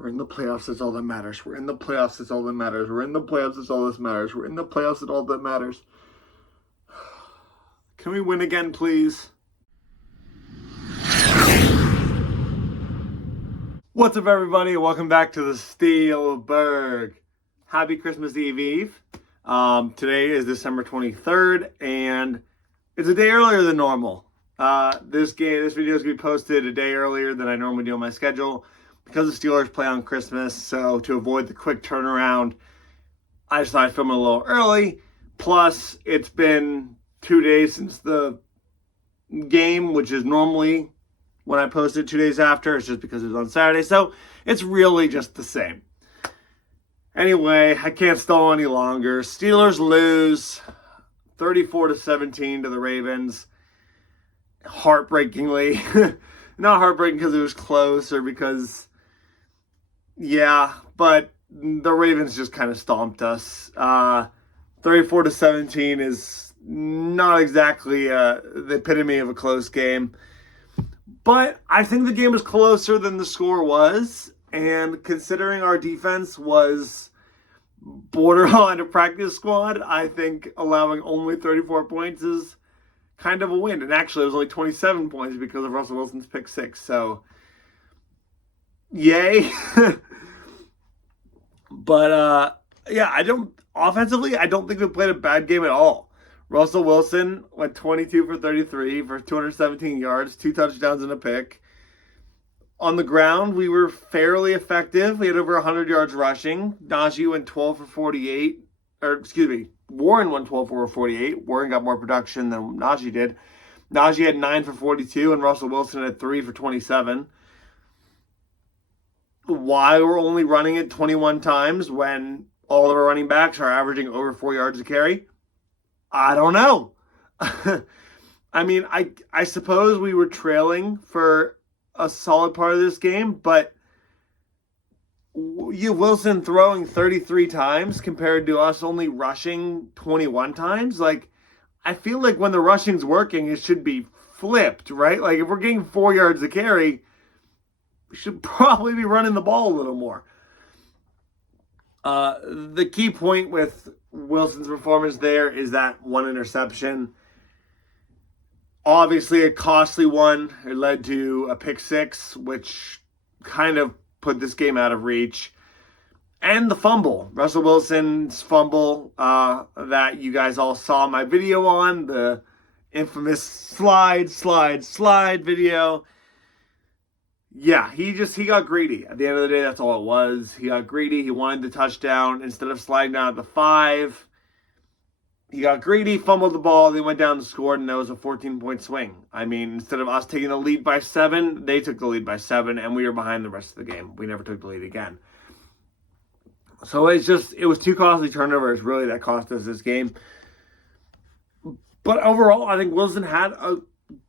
We're in the playoffs. That's all that matters. We're in the playoffs. That's all that matters. We're in the playoffs. That's all that matters. We're in the playoffs. That's all that matters. Can we win again, please? What's up, everybody? Welcome back to the Steelburgh. Happy Christmas Eve. Today is December 23rd, and it's a day earlier than normal. This video is going to be posted a day earlier than I normally do on my schedule because the Steelers play on Christmas. So to avoid the quick turnaround, I just thought I'd film it a little early. Plus, it's been 2 days since the game, which is normally when I post it 2 days after. It's just because it was on Saturday. So it's really just the same. Anyway, I can't stall any longer. Steelers lose 34-17 to the Ravens. Heartbreakingly. Not heartbreaking because it was close or because, but the Ravens just kind of stomped us. 34-17 is not exactly the epitome of a close game. But I think the game was closer than the score was. And considering our defense was borderline a practice squad, I think allowing only 34 points is kind of a win. And actually, it was only 27 points because of Russell Wilson's pick six. So, yay. But, offensively, I don't think we played a bad game at all. Russell Wilson went 22 for 33 for 217 yards, 2 touchdowns and a pick. On the ground, we were fairly effective. We had over 100 yards rushing. Najee went 12 for 48. Warren went 12 for 48. Warren got more production than Najee did. Najee had 9 for 42, and Russell Wilson had 3 for 27. Why we're only running it 21 times when all of our running backs are averaging over 4 yards a carry? I don't know. I mean, I suppose we were trailing for a solid part of this game, but you Wilson throwing 33 times compared to us only rushing 21 times. Like, I feel like when the rushing's working, it should be flipped, right? Like, if we're getting 4 yards a carry, we should probably be running the ball a little more. The key point with Wilson's performance there is that one interception. Obviously a costly one. It led to a pick six, which kind of put this game out of reach. And the fumble. Russell Wilson's fumble that you guys all saw my video on. The infamous slide video. Yeah, he got greedy. At the end of the day, that's all it was. He got greedy. He wanted the touchdown. Instead of sliding down at the 5, he got greedy, fumbled the ball, they went down and scored, and that was a 14-point swing. I mean, instead of us taking the lead by 7, they took the lead by 7, and we were behind the rest of the game. We never took the lead again. So it was 2 costly turnovers, really, that cost us this game. But overall, I think Wilson had a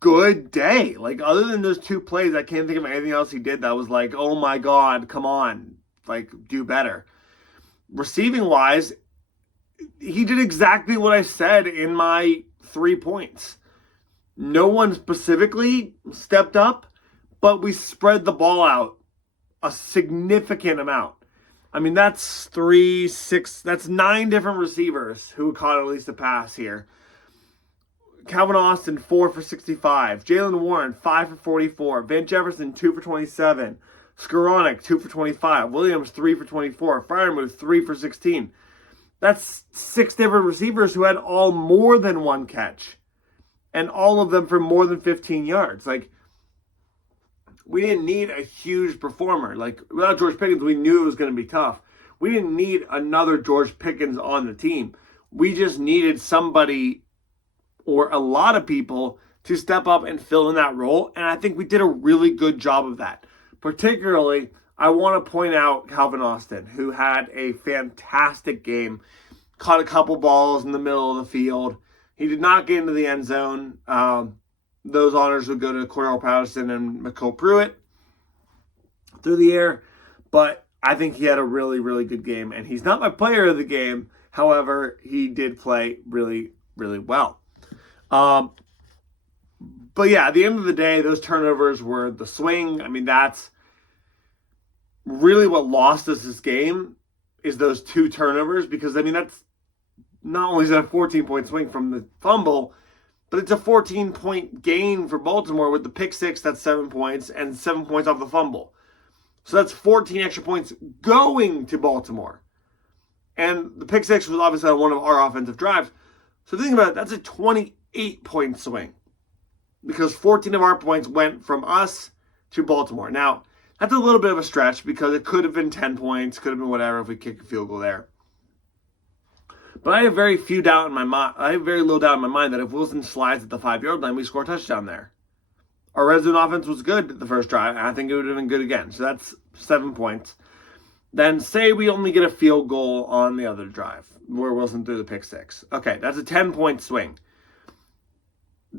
good day. Like, other than those 2 plays, I can't think of anything else he did that was like, oh my God, come on, like, do better. Receiving wise, he did exactly what I said in my 3 points. No one specifically stepped up, but we spread the ball out a significant amount. I mean, that's 9 different receivers who caught at least a pass here. Calvin Austin, 4 for 65. Jaylen Warren, 5 for 44. Van Jefferson, 2 for 27. Skoranek, 2 for 25. Williams, 3 for 24. Freiermuth, 3 for 16. That's 6 different receivers who had all more than 1 catch. And all of them for more than 15 yards. Like, we didn't need a huge performer. Like, without George Pickens, we knew it was going to be tough. We didn't need another George Pickens on the team. We just needed somebody or a lot of people to step up and fill in that role. And I think we did a really good job of that. Particularly, I want to point out Calvin Austin, who had a fantastic game, caught a couple balls in the middle of the field. He did not get into the end zone. Those honors would go to Cordell Patterson and McCole Pruitt through the air. But I think he had a really, really good game. And he's not my player of the game. However, he did play really, really well. But yeah, at the end of the day, those turnovers were the swing. I mean, that's really what lost us this game is those 2 turnovers, because, I mean, that's not only is it a 14-point swing from the fumble, but it's a 14-point gain for Baltimore with the pick six. That's 7 points, and 7 points off the fumble. So that's 14 extra points going to Baltimore. And the pick six was obviously on one of our offensive drives. So think about it, that's a 28-point swing, because 14 of our points went from us to Baltimore. Now, that's a little bit of a stretch, because it could have been 10 points, could have been whatever if we kick a field goal there. But I have very little doubt in my mind that if Wilson slides at the 5-yard line, we score a touchdown there. Our red zone offense was good the first drive, and I think it would have been good again. So that's 7 points. Then say we only get a field goal on the other drive where Wilson threw the pick six. Okay, that's a 10-point swing.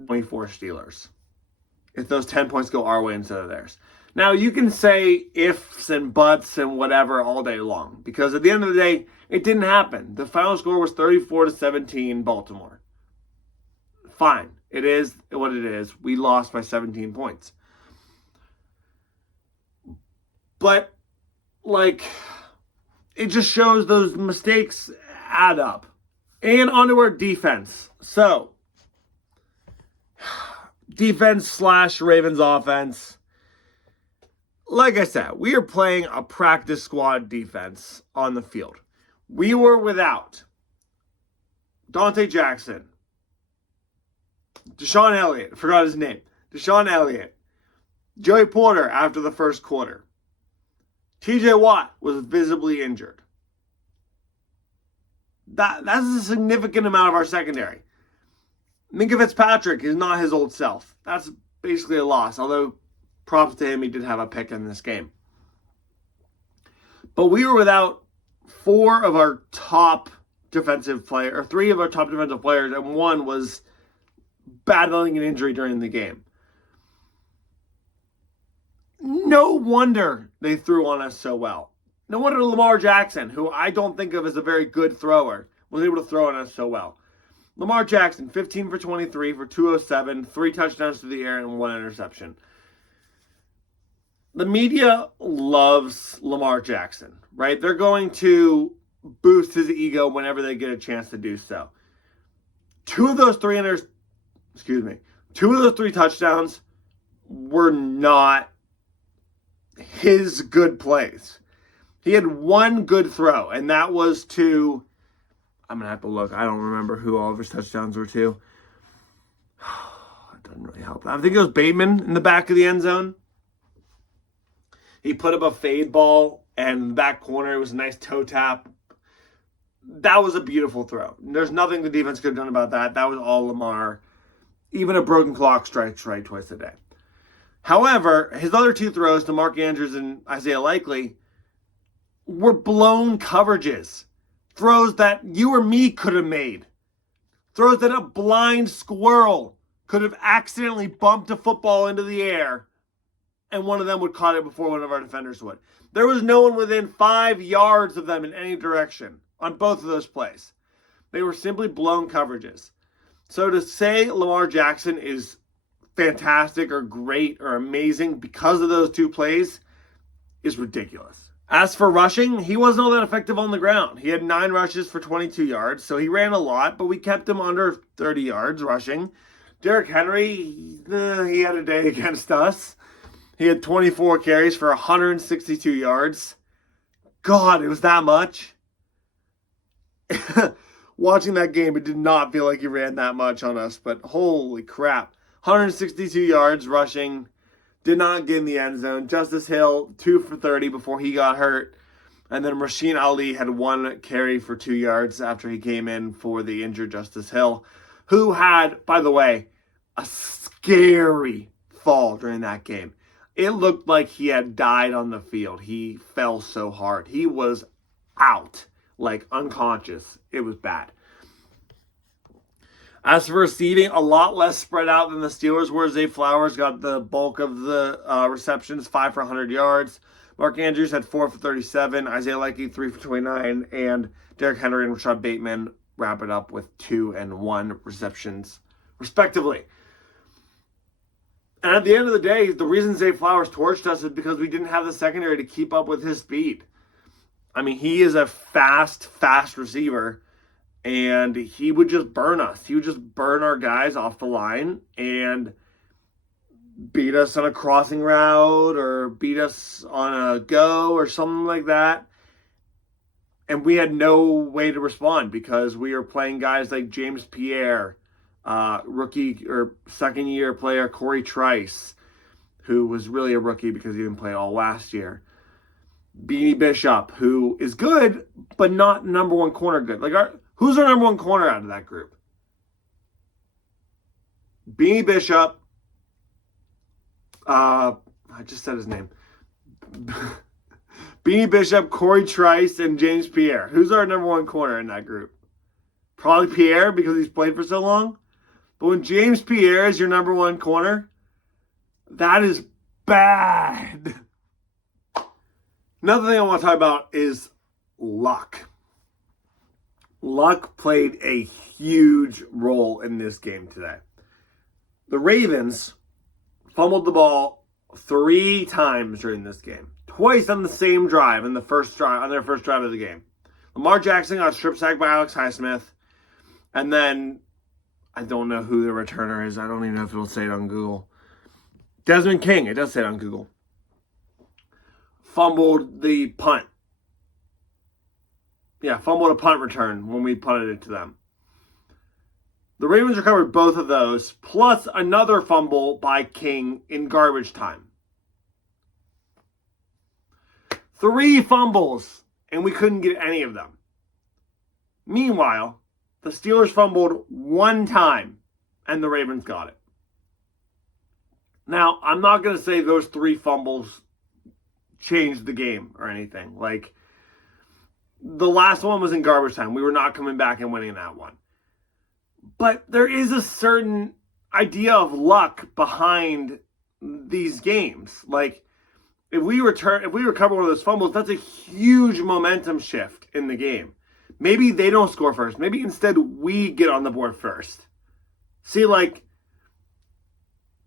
24 Steelers. If those 10 points go our way instead of theirs. Now, you can say ifs and buts and whatever all day long, because at the end of the day, it didn't happen. The final score was 34-17 Baltimore. Fine. It is what it is. We lost by 17 points. But, like, it just shows those mistakes add up. And onto our defense. So, defense / Ravens offense. Like I said, we are playing a practice squad defense on the field. We were without Dante Jackson, Deshaun Elliott, forgot his name, Deshaun Elliott, Joey Porter after the first quarter. TJ Watt was visibly injured. That's a significant amount of our secondary. Minkah Fitzpatrick is not his old self. That's basically a loss, although props to him, he did have a pick in this game. But we were without 4 of our top defensive players, or 3 of our top defensive players, and 1 was battling an injury during the game. No wonder they threw on us so well. No wonder Lamar Jackson, who I don't think of as a very good thrower, was able to throw on us so well. Lamar Jackson, 15 for 23 for 207, 3 touchdowns through the air, and 1 interception. The media loves Lamar Jackson, right? They're going to boost his ego whenever they get a chance to do so. 2 of those 3 touchdowns were not his good plays. He had 1 good throw, and that was to, I'm going to have to look. I don't remember who all of his touchdowns were to. It doesn't really help. I think it was Bateman in the back of the end zone. He put up a fade ball, and in the back corner, it was a nice toe tap. That was a beautiful throw. There's nothing the defense could have done about that. That was all Lamar. Even a broken clock strikes right twice a day. However, his other 2 throws to Mark Andrews and Isaiah Likely were blown coverages. Throws that you or me could have made. Throws that a blind squirrel could have accidentally bumped a football into the air, and one of them would caught it before one of our defenders would. There was no one within 5 yards of them in any direction on both of those plays. They were simply blown coverages. So to say Lamar Jackson is fantastic or great or amazing because of those 2 plays is ridiculous. As for rushing, he wasn't all that effective on the ground. He had 9 rushes for 22 yards, so he ran a lot, but we kept him under 30 yards rushing. Derrick Henry, he had a day against us. He had 24 carries for 162 yards. God, it was that much. Watching that game, it did not feel like he ran that much on us, but holy crap. 162 yards rushing. Did not get in the end zone. Justice Hill, 2 for 30 before he got hurt. And then Rasheen Ali had 1 carry for 2 yards after he came in for the injured Justice Hill, who had, by the way, a scary fall during that game. It looked like he had died on the field. He fell so hard. He was out, like unconscious. It was bad. As for receiving, a lot less spread out than the Steelers were. Zay Flowers got the bulk of the receptions, 5 for 100 yards. Mark Andrews had 4 for 37. Isaiah Likely, 3 for 29. And Derrick Henry and Rashad Bateman wrap it up with 2 and 1 receptions, respectively. And at the end of the day, the reason Zay Flowers torched us is because we didn't have the secondary to keep up with his speed. I mean, he is a fast receiver, and he would just burn us. He would just burn our guys off the line and beat us on a crossing route or beat us on a go or something like that. And we had no way to respond because we were playing guys like James Pierre, rookie or second-year player Corey Trice, who was really a rookie because he didn't play all last year. Beanie Bishop, who is good, but not number one corner good. Like, who's our number one corner out of that group? Beanie Bishop. I just said his name. Beanie Bishop, Corey Trice, and James Pierre. Who's our number one corner in that group? Probably Pierre because he's played for so long. But when James Pierre is your number one corner, that is bad. Another thing I want to talk about is luck. Luck played a huge role in this game today. The Ravens fumbled the ball 3 times during this game. Twice on the same drive on their first drive of the game. Lamar Jackson got strip sacked by Alex Highsmith. And then, I don't know who the returner is. I don't even know if it'll say it on Google. Desmond King, it does say it on Google. Fumbled the punt. Yeah, fumbled a punt return when we punted it to them. The Ravens recovered both of those, plus another fumble by King in garbage time. 3 fumbles, and we couldn't get any of them. Meanwhile, the Steelers fumbled 1 time, and the Ravens got it. Now, I'm not going to say those 3 fumbles changed the game or anything. Like, the last one was in garbage time. We were not coming back and winning that one. But there is a certain idea of luck behind these games. Like, if we recover one of those fumbles, that's a huge momentum shift in the game. Maybe they don't score first. Maybe instead we get on the board first. See, like,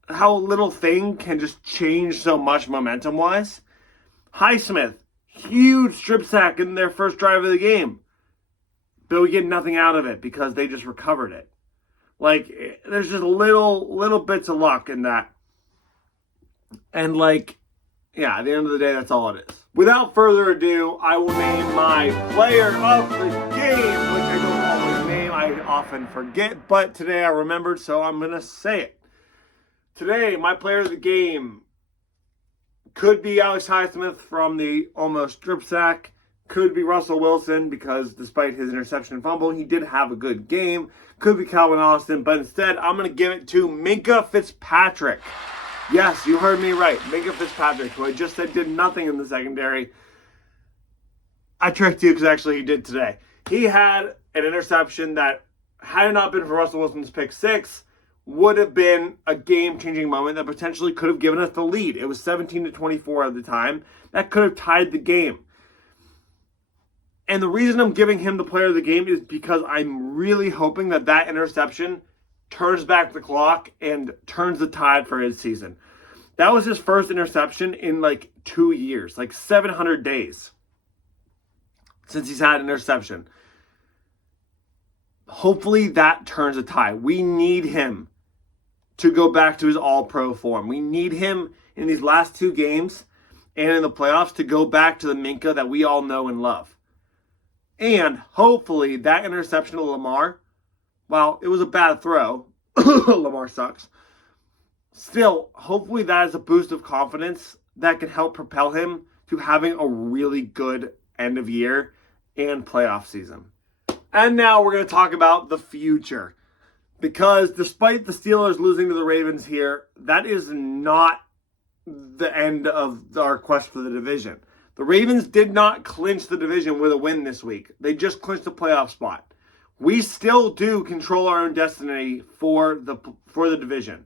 how a little thing can just change so much momentum-wise? Highsmith, huge strip sack in their first drive of the game. But we get nothing out of it because they just recovered it. Like, there's just little bits of luck in that. And, like, yeah, at the end of the day, that's all it is. Without further ado, I will name my player of the game, which I don't always name. I often forget, but today I remembered, so I'm going to say it. Today, my player of the game could be Alex Highsmith from the almost strip sack. Could be Russell Wilson because despite his interception and fumble, he did have a good game. Could be Calvin Austin, but instead, I'm going to give it to Minkah Fitzpatrick. Yes, you heard me right. Minkah Fitzpatrick, who I just said did nothing in the secondary. I tricked you because actually he did today. He had an interception that, had it not been for Russell Wilson's pick 6, would have been a game-changing moment that potentially could have given us the lead. It was 17-24 at the time. That could have tied the game. And the reason I'm giving him the player of the game is because I'm really hoping that that interception turns back the clock and turns the tide for his season. That was his first interception in like 2 years, like 700 days since he's had an interception. Hopefully that turns a tide. We need him to go back to his all-pro form. We need him in these last 2 games and in the playoffs to go back to the Minkah that we all know and love. And hopefully that interception to Lamar, while it was a bad throw, Lamar sucks, still, hopefully that is a boost of confidence that can help propel him to having a really good end of year and playoff season. And now we're going to talk about the future. Because despite the Steelers losing to the Ravens here, that is not the end of our quest for the division. The Ravens did not clinch the division with a win this week. They just clinched a playoff spot. We still do control our own destiny for the division.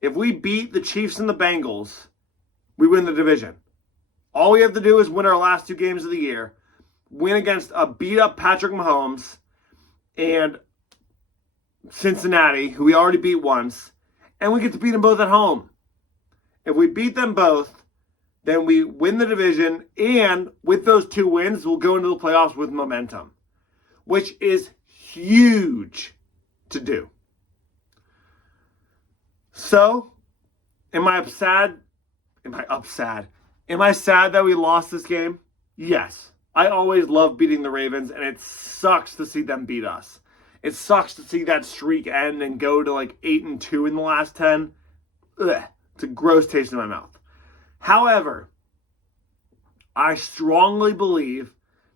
If we beat the Chiefs and the Bengals, we win the division. All we have to do is win our last 2 games of the year, win against a beat-up Patrick Mahomes and Cincinnati, who we already beat once, and we get to beat them both at home. If we beat them both, then we win the division, and with those 2 wins, we'll go into the playoffs with momentum, which is huge to do. So, am I sad that we lost this game? Yes. I always love beating the Ravens, and it sucks to see them beat us. It sucks to see that streak end and go to like 8-2 in the last 10. Ugh, it's a gross taste in my mouth. However, I strongly believe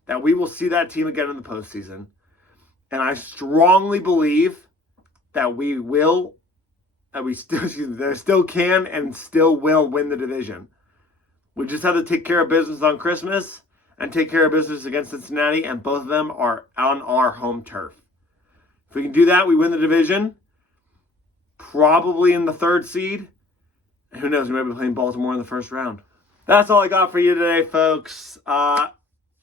that we will see that team again in the postseason. And I strongly believe that we still can and still will win the division. We just have to take care of business on Christmas and take care of business against Cincinnati, and both of them are on our home turf. If we can do that, we win the division, probably in the 3rd seed. And who knows, we might be playing Baltimore in the 1st round. That's all I got for you today, folks. I'm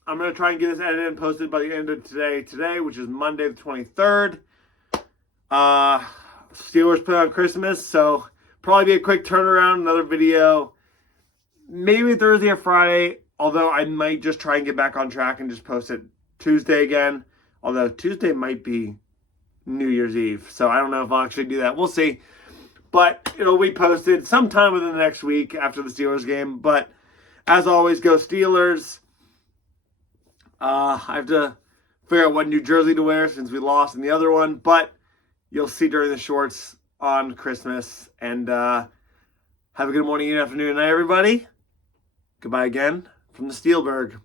going to try and get this edited and posted by the end of today, which is Monday the 23rd. Steelers play on Christmas, so probably be a quick turnaround, another video. Maybe Thursday or Friday, although I might just try and get back on track and just post it Tuesday again. Although Tuesday might be New Year's Eve, so I don't know if I'll actually do that. We'll see. But it'll be posted sometime within the next week after the Steelers game. But as always, go Steelers. I have to figure out what New Jersey to wear since we lost in the other one. But you'll see during the shorts on Christmas. And have a good morning, good afternoon, and night, everybody. Goodbye again from the Steelburgh.